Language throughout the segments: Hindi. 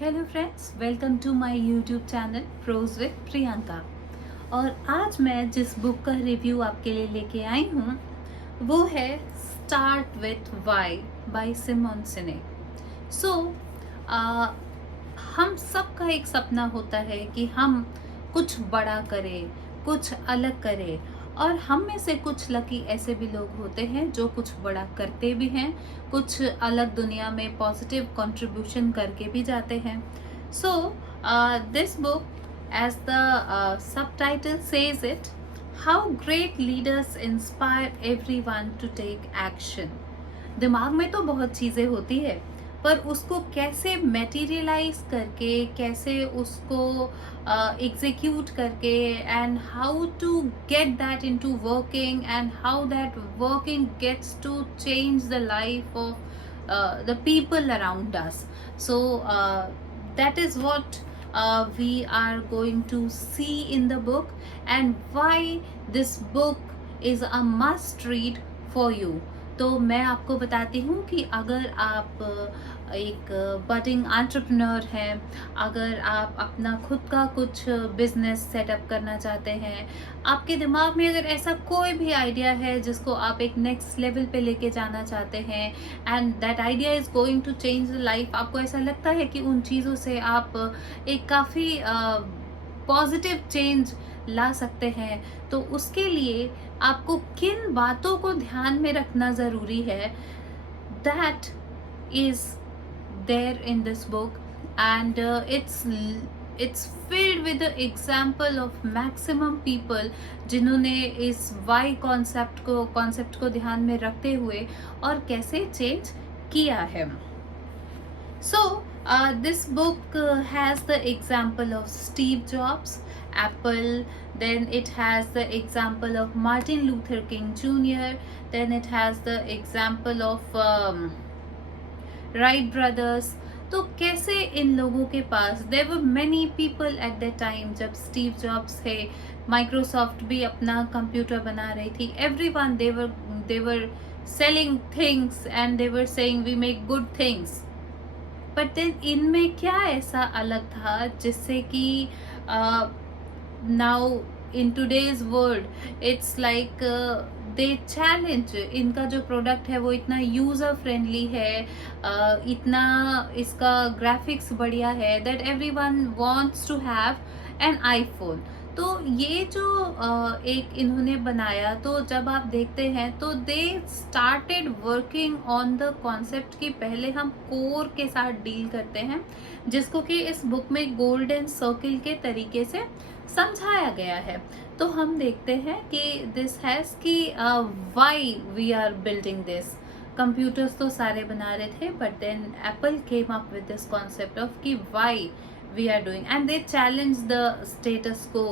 Hello friends, welcome to my YouTube channel prose with Priyanka. और आज मैं जिस बुक का रिव्यू आपके लिए लेके आई हूँ वो है start with why by Simon Sinek. So हम सबका एक सपना होता है कि हम कुछ बड़ा करें, कुछ अलग करें। और हम में से कुछ लकी ऐसे भी लोग होते हैं जो कुछ बड़ा करते भी हैं, कुछ अलग दुनिया में पॉजिटिव कंट्रीब्यूशन करके भी जाते हैं। So this book, as the subtitle says it, how great leaders inspire everyone to take action. दिमाग में तो बहुत चीज़ें होती है, पर उसको कैसे मटेरियलाइज करके, कैसे उसको एग्जीक्यूट करके, and how to get that into working, and how that working gets to change the life of the people around us. So that is what we are going to see in the book, and why this book is a must read for you. तो मैं आपको बताती हूँ कि अगर आप एक बडिंग एंटरप्रेन्योर हैं, अगर आप अपना खुद का कुछ बिजनेस सेटअप करना चाहते हैं, आपके दिमाग में अगर ऐसा कोई भी आइडिया है जिसको आप एक नेक्स्ट लेवल पे लेके जाना चाहते हैं, and that idea is going to change the life, आपको ऐसा लगता है कि उन चीज़ों से आप एक काफ़ी पॉजिटिव चेंज ला सकते हैं, तो उसके लिए आपको किन बातों को ध्यान में रखना ज़रूरी है, that is there in this book. And it's filled with the example of maximum people जिन्होंने इस वाई कॉन्सेप्ट को ध्यान में रखते हुए और कैसे चेंज किया है. So, this book has the example of Steve Jobs, Apple, then it has the example of Martin Luther King Jr., then it has the example of Wright brothers. तो कैसे इन लोगों के पास, there were many people at the time जब स्टीव जॉब्स थे, माइक्रोसॉफ्ट भी अपना कंप्यूटर बना रही थी, everyone they were selling things and they were saying we make good things. But then इनमें क्या ऐसा अलग था जिससे कि now in today's world it's like they challenge, इनका जो प्रोडक्ट है वो इतना यूज़र फ्रेंडली है, इतना इसका ग्राफिक्स बढ़िया है, that every one wants to have an iPhone. तो ये जो एक इन्होंने बनाया, तो जब आप देखते हैं तो they started working on the concept कि पहले हम कोर के साथ डील करते हैं, जिसको कि इस बुक में गोल्डन सर्किल के तरीके से समझाया गया है. तो हम देखते हैं कि दिस हैज़ कि why we are building this. Computers तो सारे बना रहे थे, but then Apple came up with this concept of कि why we are doing, and they challenge the status quo.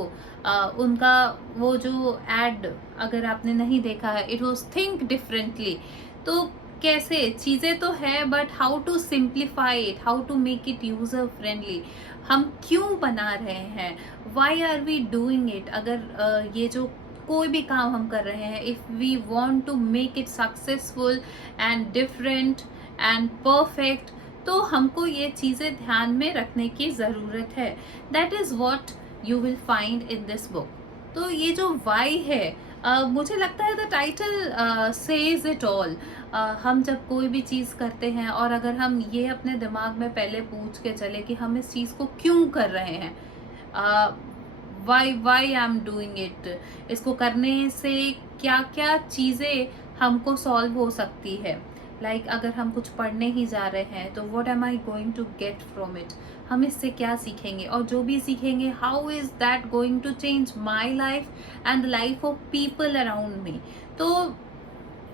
उनका वो जो एड अगर आपने नहीं देखा है, इट वॉज थिंक डिफरेंटली. तो कैसे चीज़ें तो है, but how to simplify it, how to make it user friendly, हम क्यों बना रहे हैं, why are we doing it. अगर ये जो कोई भी काम हम कर रहे हैं, if we want to make it successful and different and perfect, तो हमको ये चीज़ें ध्यान में रखने की ज़रूरत है. That is what you will find in this book. तो ये जो वाई है, मुझे लगता है the title says it all. हम जब कोई भी चीज़ करते हैं, और अगर हम ये अपने दिमाग में पहले पूछ के चले कि हम इस चीज़ को क्यों कर रहे हैं, why I am doing it, इसको करने से क्या क्या चीज़ें हमको सॉल्व हो सकती है. लाइक अगर हम कुछ पढ़ने ही जा रहे हैं, तो what am I going to get from it, हम इससे क्या सीखेंगे, और जो भी सीखेंगे how is that going to change my life and the life of people around me. तो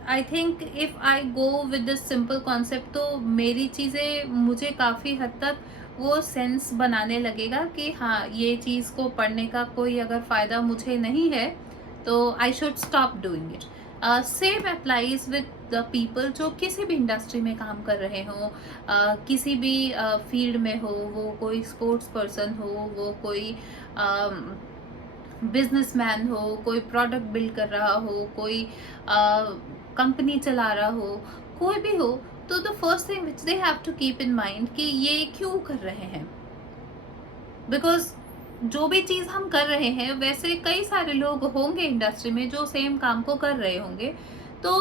I think if I go with this simple concept, तो मेरी चीज़ें मुझे काफ़ी हद तक वो सेंस बनाने लगेगा कि हाँ, ये चीज़ को पढ़ने का कोई अगर फ़ायदा मुझे नहीं है, तो I should stop doing it. Same applies with the people जो किसी भी इंडस्ट्री में काम कर रहे हों, किसी भी फील्ड में हो, वो कोई स्पोर्ट्स पर्सन हो, वो कोई बिजनेसमैन हो, कोई प्रोडक्ट बिल्ड कर रहा हो, कोई कंपनी चला रहा हो, कोई भी हो, तो the first thing which they have to keep in mind कि ये क्यों कर रहे हैं, बिकॉज जो भी चीज़ हम कर रहे हैं वैसे कई सारे लोग होंगे इंडस्ट्री में जो सेम काम को कर रहे होंगे। तो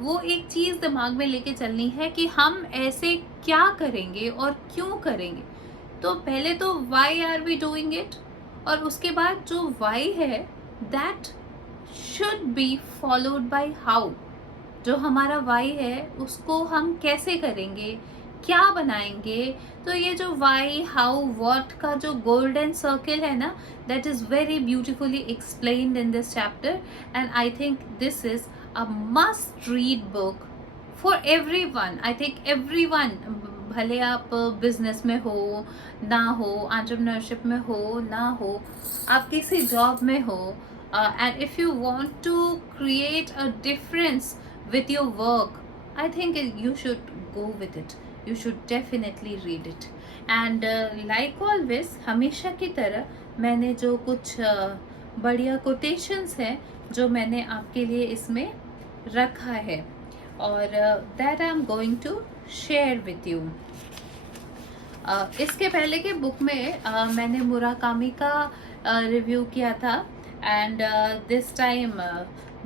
वो एक चीज़ दिमाग में लेके चलनी है कि हम ऐसे क्या करेंगे और क्यों करेंगे। तो पहले तो why are we doing it, और उसके बाद जो वाई है that should be followed by how. जो हमारा वाई है उसको हम कैसे करेंगे, क्या बनाएंगे। तो ये जो वाई हाउ व्हाट का जो गोल्डन सर्किल है ना, that is very beautifully explained in this chapter, and I think this is a must read book for everyone. I think everyone, भले आप बिजनेस में हो ना हो, एंटरप्रेन्योरशिप में हो ना हो, आप किसी जॉब में हो, and if you want to create a difference with your work, I think you should go with it. You should definitely read it. And like always, हमेशा की तरह मैंने जो कुछ बढ़िया कोटेशंस हैं जो मैंने आपके लिए इसमें रखा है, और that I'm going to share with you. इसके पहले के बुक में मैंने मुराकामी का रिव्यू किया था, and this time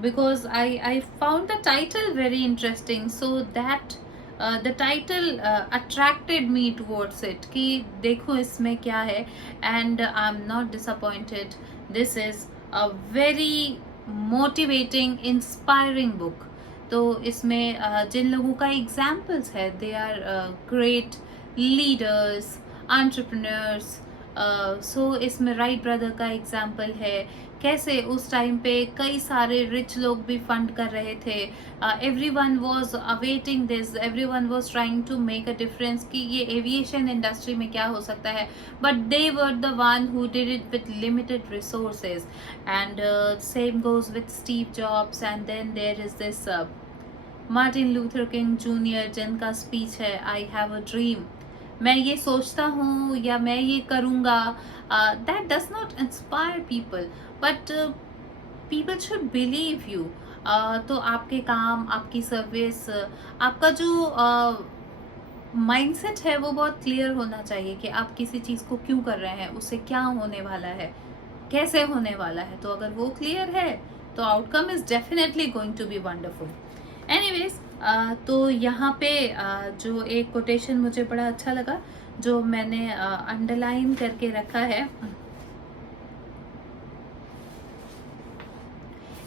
because I found the title very interesting, so that the title attracted me towards it कि देखो इसमें क्या है, and I'm not disappointed. This is a very motivating, inspiring book. तो इसमें जिन लोगों का एग्जाम्पल्स है, they are great leaders, entrepreneurs. So इसमें राइट ब्रदर का एग्जाम्पल है, कैसे उस टाइम पे कई सारे रिच लोग भी फंड कर रहे थे। Everyone was awaiting this, everyone was trying to make a difference कि ये एविएशन इंडस्ट्री में क्या हो सकता है, but they were the one who did it with limited resources. And same goes with Steve Jobs, and then there is this Martin Luther King junior, जिनका स्पीच है आई हैव अ ड्रीम, मैं ये सोचता हूँ या मैं ये करूँगा। That does not inspire people, but people should believe you. तो आपके काम, आपकी सर्विस, आपका जो माइंडसेट है वो बहुत क्लियर होना चाहिए कि आप किसी चीज़ को क्यों कर रहे हैं, उससे क्या होने वाला है, कैसे होने वाला है। तो अगर वो क्लियर है तो outcome is definitely going to be wonderful. Anyways, तो यहाँ पे जो एक कोटेशन मुझे बड़ा अच्छा लगा जो मैंने अंडरलाइन करके रखा है,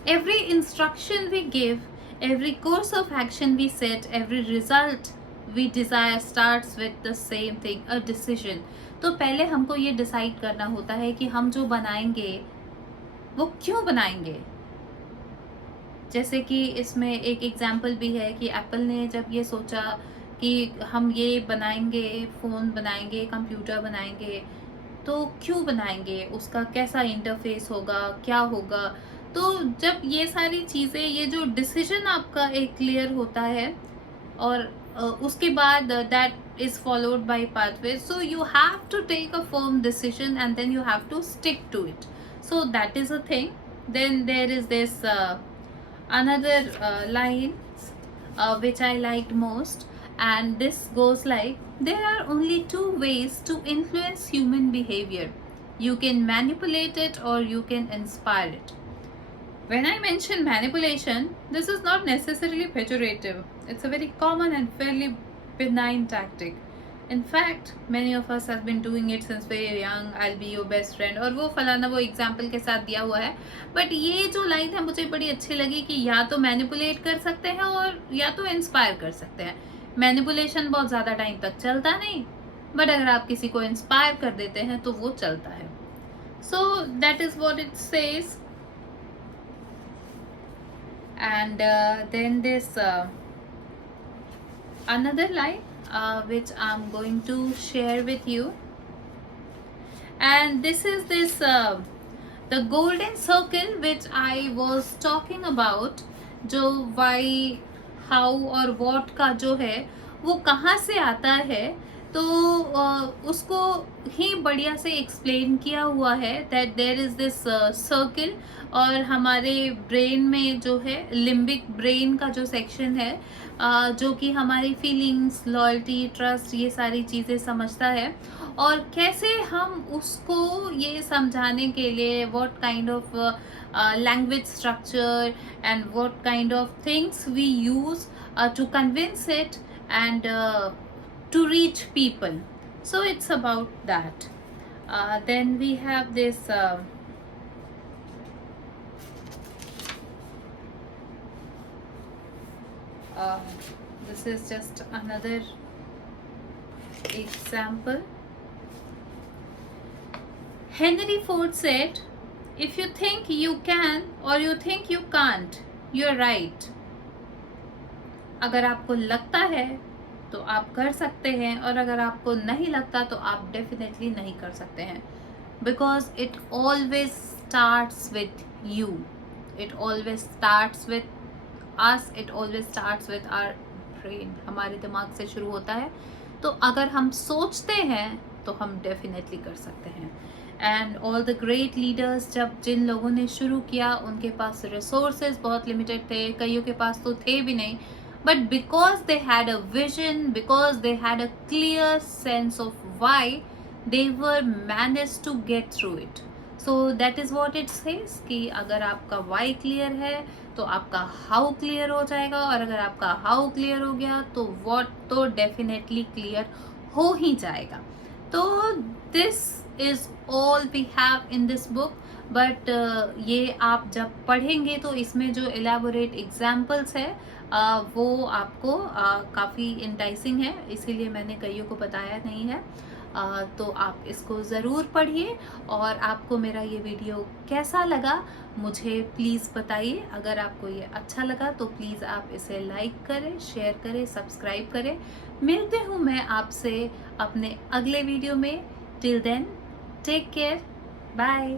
every instruction we give, every course of action we set, every result we desire starts with the same thing, a decision. तो पहले हमको ये डिसाइड करना होता है कि हम जो बनाएंगे वो क्यों बनाएंगे। जैसे कि इसमें एक एग्जाम्पल भी है कि एप्पल ने जब ये सोचा कि हम ये बनाएंगे, फ़ोन बनाएंगे, कंप्यूटर बनाएंगे, तो क्यों बनाएंगे, उसका कैसा इंटरफेस होगा, क्या होगा। तो जब ये सारी चीज़ें, ये जो डिसीजन आपका एक क्लियर होता है, और उसके बाद that is followed by pathway, so you have to take a firm decision and then you have to stick to it. So that is a thing. Then there is this another line which I liked most, and this goes like, there are only two ways to influence human behavior. You can manipulate it or you can inspire it. When I mention manipulation, this is not necessarily pejorative. It's a very common and fairly benign tactic. In fact, many of us have been doing it since very young. I'll be your best friend, और वो फलाना वो एग्जाम्पल के साथ दिया हुआ है। बट ये जो लाइन है मुझे बड़ी अच्छी लगी कि या तो मैनिपुलेट कर सकते हैं और या तो इंस्पायर कर सकते हैं। मैनिपुलेशन बहुत ज़्यादा टाइम तक चलता नहीं, बट अगर आप किसी को इंस्पायर कर देते हैं तो वो चलता है। So that is what it says. And then this another line which I'm going to share with you, and this is this the golden circle which I was talking about, जो why, how और what का जो है वो कहाँ से आता है। तो उसको ही बढ़िया से एक्सप्लेन किया हुआ है that there is this circle, और हमारे ब्रेन में जो है लिम्बिक ब्रेन का जो सेक्शन है जो कि हमारी फीलिंग्स, लॉयल्टी, ट्रस्ट, ये सारी चीज़ें समझता है। और कैसे हम उसको ये समझाने के लिए what kind of language structure and what kind of things we use to convince it and to reach people. So it's about that. Then we have this this is just another example. Henry Ford said, if you think you can or you think you can't, you're right. अगर आपको लगता है तो आप कर सकते हैं, और अगर आपको नहीं लगता तो आप डेफिनेटली नहीं कर सकते हैं, because it always starts with you, it always starts with us, it always starts with our brain, हमारे दिमाग से शुरू होता है। तो अगर हम सोचते हैं तो हम डेफिनेटली कर सकते हैं। And all the great leaders, जब जिन लोगों ने शुरू किया उनके पास रिसोर्सेज बहुत लिमिटेड थे, कईयों के पास तो थे भी नहीं, but because they had a vision, because they had a clear sense of why, they were managed to get through it. So that is what it says कि अगर आपका why clear है तो आपका how clear हो जाएगा, और अगर आपका how clear हो गया तो what तो definitely clear हो ही जाएगा। तो this is all we have in this book, but ये आप जब पढ़ेंगे तो इसमें जो एलाबोरेट एग्जाम्पल्स है वो आपको काफ़ी इंटाइसिंग है, इसीलिए मैंने कईयों को बताया नहीं है। तो आप इसको ज़रूर पढ़िए, और आपको मेरा ये वीडियो कैसा लगा मुझे प्लीज़ बताइए। अगर आपको ये अच्छा लगा तो प्लीज़ आप इसे लाइक करें, शेयर करें, सब्सक्राइब करें। मिलते हूँ मैं आपसे अपने अगले वीडियो में। Till then, take care, bye.